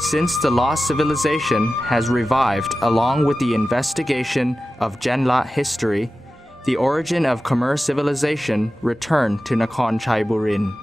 Since the lost civilization has revived along with the investigation of Genla history, the origin of Khmer civilization returned to Nakhon Chai Burin.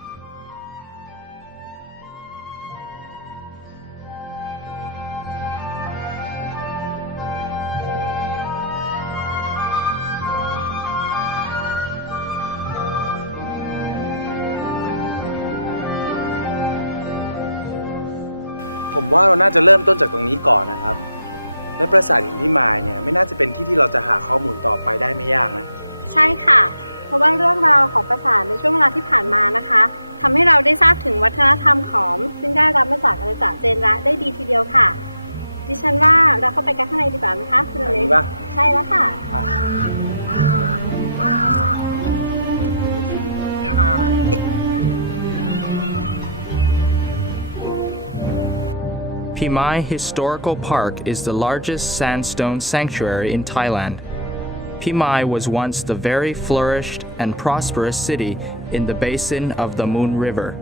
Phimai Historical Park is the largest sandstone sanctuary in Thailand. Phimai was once the very flourished and prosperous city in the basin of the Moon River.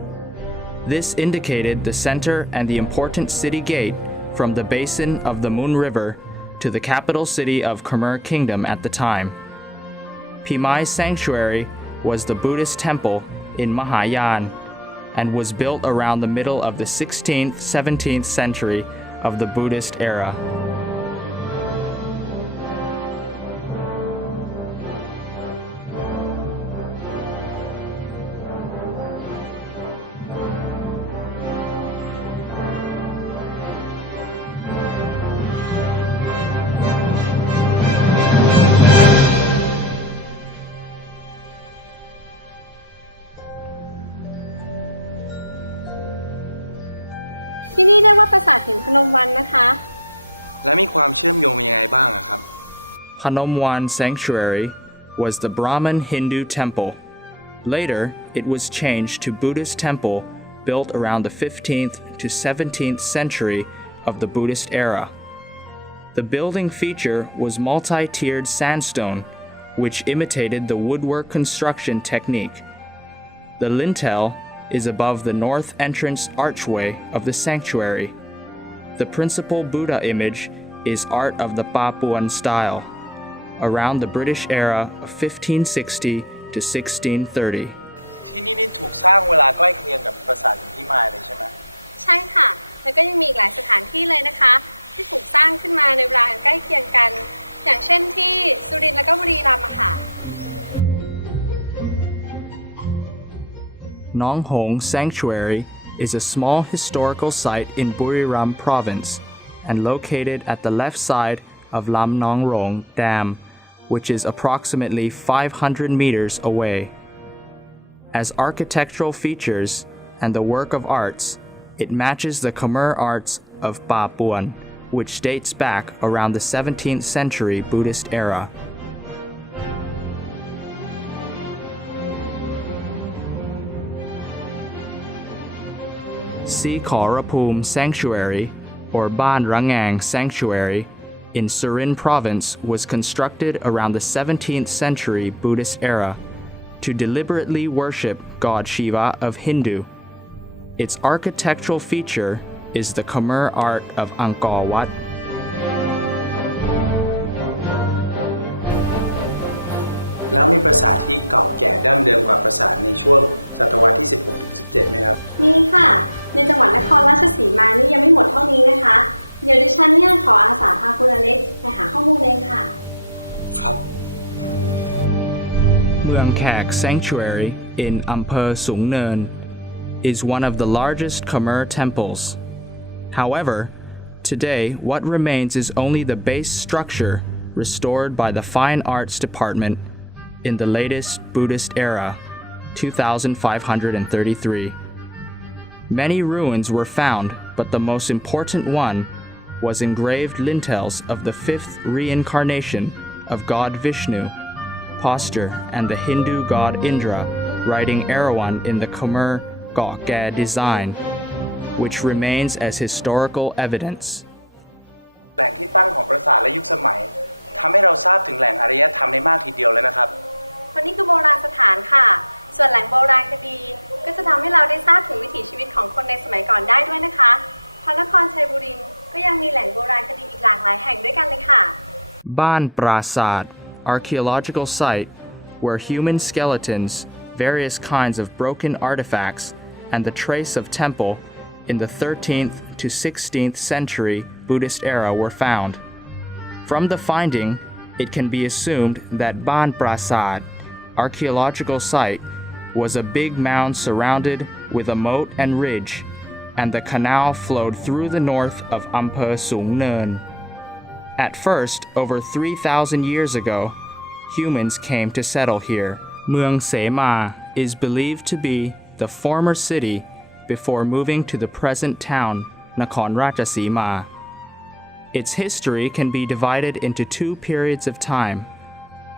This indicated the center and the important city gate from the basin of the Moon River to the capital city of Khmer Kingdom at the time. Phimai Sanctuary was the Buddhist temple in Mahayana and was built around the middle of the 16th-17th century of the Buddhist era. Panomwan Sanctuary was the Brahmin Hindu temple. Later, it was changed to Buddhist temple built around the 15th to 17th century of the Buddhist era. The building feature was multi-tiered sandstone, which imitated the woodwork construction technique. The lintel is above the north entrance archway of the sanctuary. The principal Buddha image is art of the Papuan style, around the British era of 1560 to 1630. Nong Hong Sanctuary is a small historical site in Buriram Province and located at the left side of Lam Nong Rong Dam, which is approximately 500 meters away. As architectural features and the work of arts, it matches the Khmer arts of Papuan, which dates back around the 17th century Buddhist era. Si Korapum Sanctuary, or Ban Rangang Sanctuary, in Surin Province was constructed around the 17th century Buddhist era to deliberately worship God Shiva of Hindu. Its architectural feature is the Khmer art of Angkor Wat. Mueang Khak Sanctuary in Ampher Sung Neun is one of the largest Khmer temples. However, today what remains is only the base structure restored by the Fine Arts Department in the latest Buddhist era, 2533. Many ruins were found, but the most important one was engraved lintels of the fifth reincarnation of God Vishnu, posture, and the Hindu god Indra riding Erawan in the Khmer Gokgad design, which remains as historical evidence. Ban Prasad, archaeological site where human skeletons, various kinds of broken artifacts, and the trace of temple in the 13th to 16th century Buddhist era were found. From the finding, it can be assumed that Ban Prasad, archaeological site, was a big mound surrounded with a moat and ridge, and the canal flowed through the north of Ampher Sung Nen. At first, over 3,000 years ago, humans came to settle here. Mueang Sema is believed to be the former city before moving to the present town, Nakhon Ratchasima. Its history can be divided into two periods of time.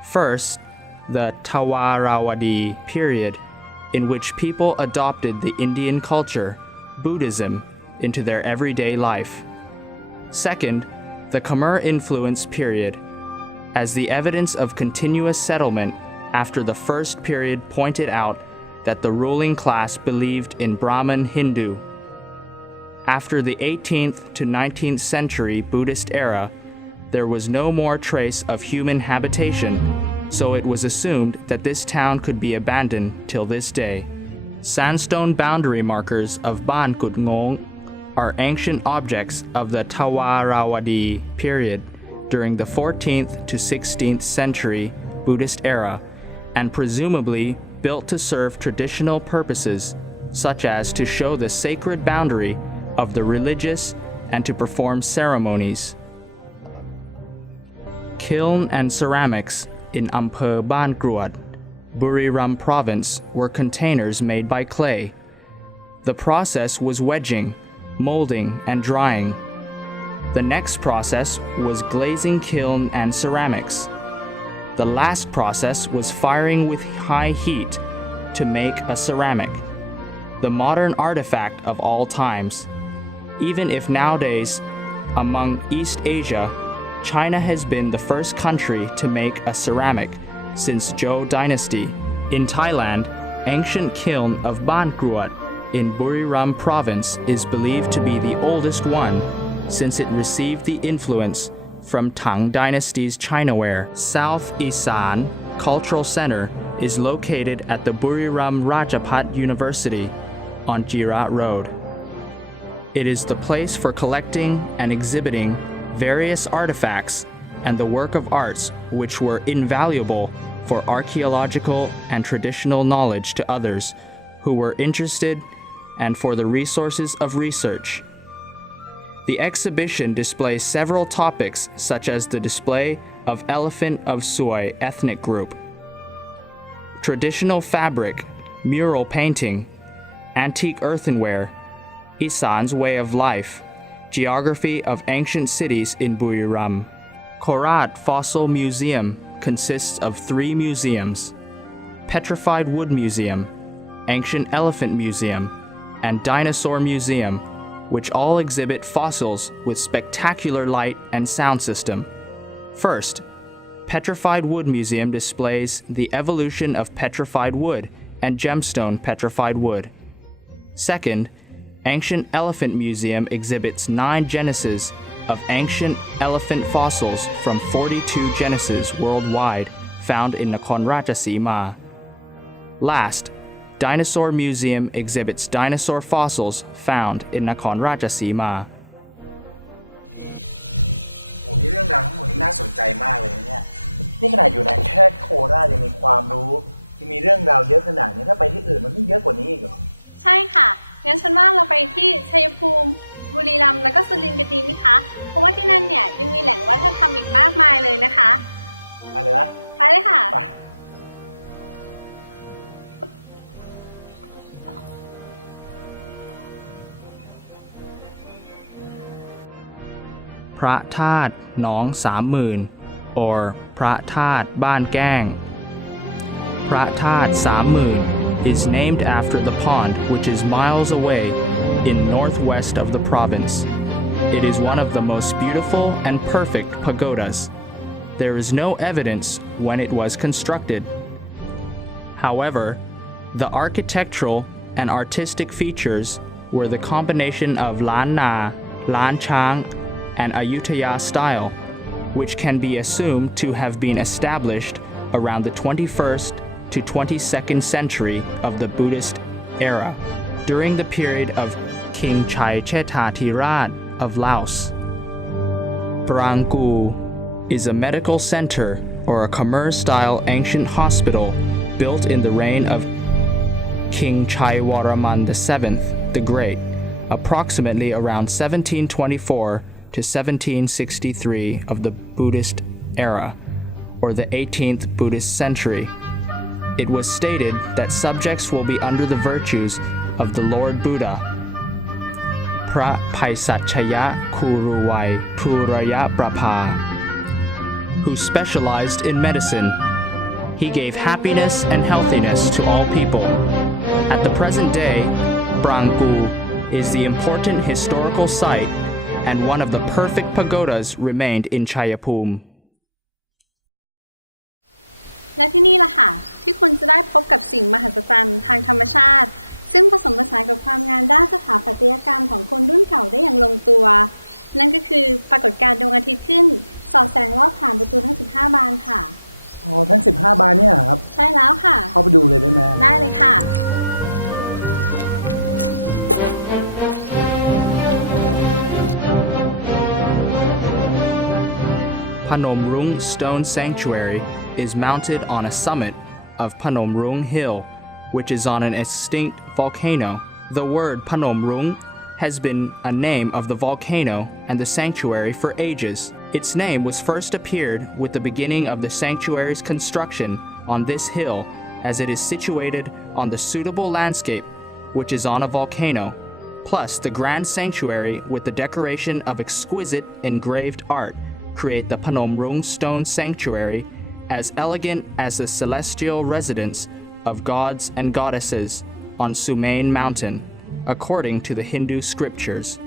First, the Tawarawadi period, in which people adopted the Indian culture, Buddhism, into their everyday life. Second, the Khmer influence period, as the evidence of continuous settlement after the first period pointed out that the ruling class believed in Brahman Hindu. After the 18th to 19th century Buddhist era, there was no more trace of human habitation, so it was assumed that this town could be abandoned till this day. Sandstone boundary markers of Ban Kut Ngong are ancient objects of the Tawarawadi period during the 14th to 16th century Buddhist era, and presumably built to serve traditional purposes, such as to show the sacred boundary of the religious and to perform ceremonies. Kiln and ceramics in Ampher Ban Kruat, Buriram province, were containers made by clay. The process was wedging, molding, and drying. The next process was glazing kiln and ceramics. The last process was firing with high heat to make a ceramic, the modern artifact of all times. Even if nowadays, among East Asia, China has been the first country to make a ceramic since Zhou dynasty. In Thailand, ancient kiln of Ban Kruat in Buriram province is believed to be the oldest one, since it received the influence from Tang dynasty's Chinaware. South Isan Cultural Center is located at the Buriram Rajapat University on Jirat Road. It is the place for collecting and exhibiting various artifacts and the work of arts which were invaluable for archaeological and traditional knowledge to others who were interested and for the resources of research. The exhibition displays several topics such as the display of Elephant of Soi ethnic group, traditional fabric, mural painting, antique earthenware, Isan's way of life, geography of ancient cities in Buriram. Korat Fossil Museum consists of 3 museums: Petrified Wood Museum, Ancient Elephant Museum, and Dinosaur Museum, which all exhibit fossils with spectacular light and sound system. First, Petrified Wood Museum displays the evolution of petrified wood and gemstone petrified wood. Second, Ancient Elephant Museum exhibits 9 genesis of ancient elephant fossils from 42 genesis worldwide found in Nakhon Ratchasima. Last, Dinosaur Museum exhibits dinosaur fossils found in Nakhon Ratchasima. Phra That Nong 30,000 or Phra That Ban Gang. Phra That 30,000 is named after the pond which is miles away in northwest of the province. It is one of the most beautiful and perfect pagodas. There is no evidence when it was constructed. However, the architectural and artistic features were the combination of Lan Na, Lan Chang, and Ayutthaya style, which can be assumed to have been established around the 21st to 22nd century of the Buddhist era, during the period of King Chai Chethathiraj of Laos. Prangu is a medical center or a Khmer-style ancient hospital built in the reign of King Chaivaraman VII the Great, approximately around 1724 to 1763 of the Buddhist era, or the 18th Buddhist century. It was stated that subjects will be under the virtues of the Lord Buddha, Phra Paisachaya Kuruwai Puraya Prabha, who specialized in medicine. He gave happiness and healthiness to all people. At the present day, Prangu is the important historical site and one of the perfect pagodas remained in Chayapum. Phnom Rung Stone Sanctuary is mounted on a summit of Phnom Rung Hill, which is on an extinct volcano. The word Phnom Rung has been a name of the volcano and the sanctuary for ages. Its name was first appeared with the beginning of the sanctuary's construction on this hill, as it is situated on the suitable landscape, which is on a volcano, plus the grand sanctuary with the decoration of exquisite engraved art create the Phnom Rung Stone Sanctuary as elegant as the celestial residence of gods and goddesses on Sumain Mountain, according to the Hindu scriptures.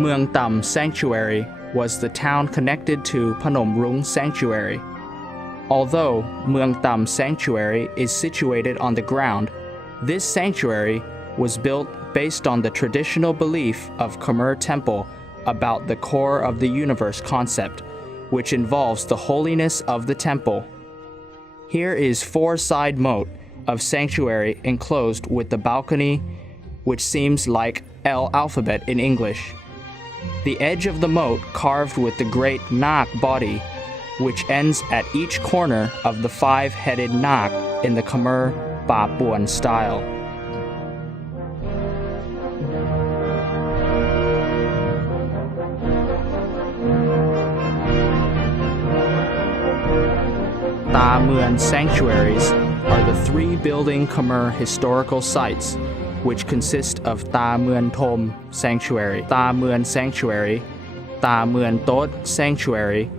Mueang Tam Sanctuary was the town connected to Phnom Rung Sanctuary. Although Mueang Tam Sanctuary is situated on the ground, this sanctuary was built based on the traditional belief of Khmer Temple about the core of the universe concept, which involves the holiness of the temple. Here is four-side moat of sanctuary enclosed with the balcony, which seems like L alphabet in English. The edge of the moat carved with the great Nak body, which ends at each corner of the five-headed Nak in the Khmer Papuan style. Ta Mueang sanctuaries are the three building Khmer historical sites, which consist of Ta Mueon Thom Sanctuary, Ta Mueon Sanctuary, Ta Mueon Tot Sanctuary,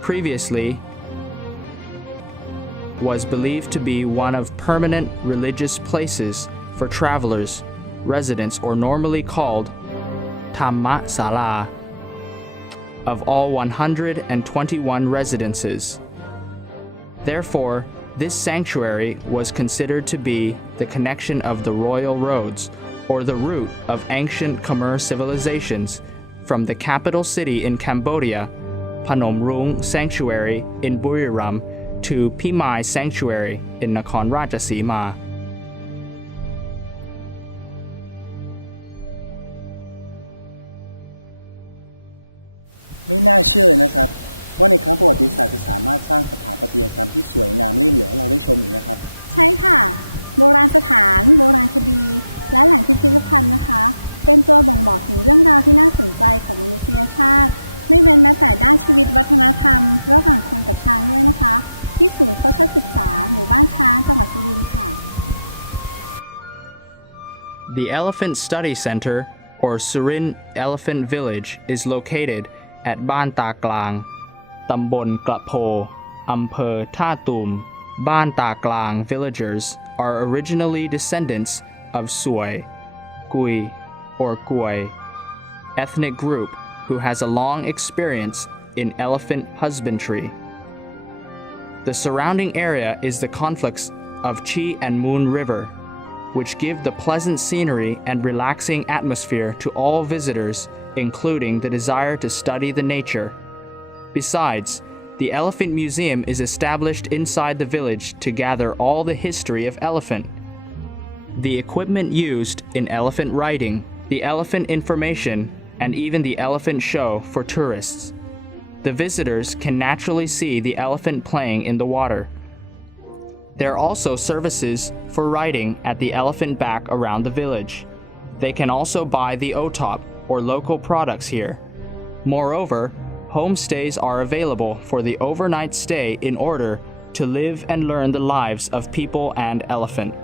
previously was believed to be one of permanent religious places for travelers, residents, or normally called Thamma Sala, of all 121 residences. Therefore, this sanctuary was considered to be the connection of the royal roads, or the route of ancient Khmer civilizations from the capital city in Cambodia, Phnom Rung Sanctuary in Buriram, to Pimai Sanctuary in Nakhon Ratchasima. The Elephant Study Center, or Surin Elephant Village, is located at Ban Ta Klang, Tambon Kla Po, Ampher Tha Tum. Ban Ta Klang villagers are originally descendants of Sui, Gui, or Gui, ethnic group who has a long experience in elephant husbandry. The surrounding area is the conflux of Chi and Moon River, which give the pleasant scenery and relaxing atmosphere to all visitors, including the desire to study the nature. Besides, the Elephant Museum is established inside the village to gather all the history of elephant, the equipment used in elephant riding, the elephant information, and even the elephant show for tourists. The visitors can naturally see the elephant playing in the water. There are also services for riding at the elephant back around the village. They can also buy the OTOP or local products here. Moreover, homestays are available for the overnight stay in order to live and learn the lives of people and elephant.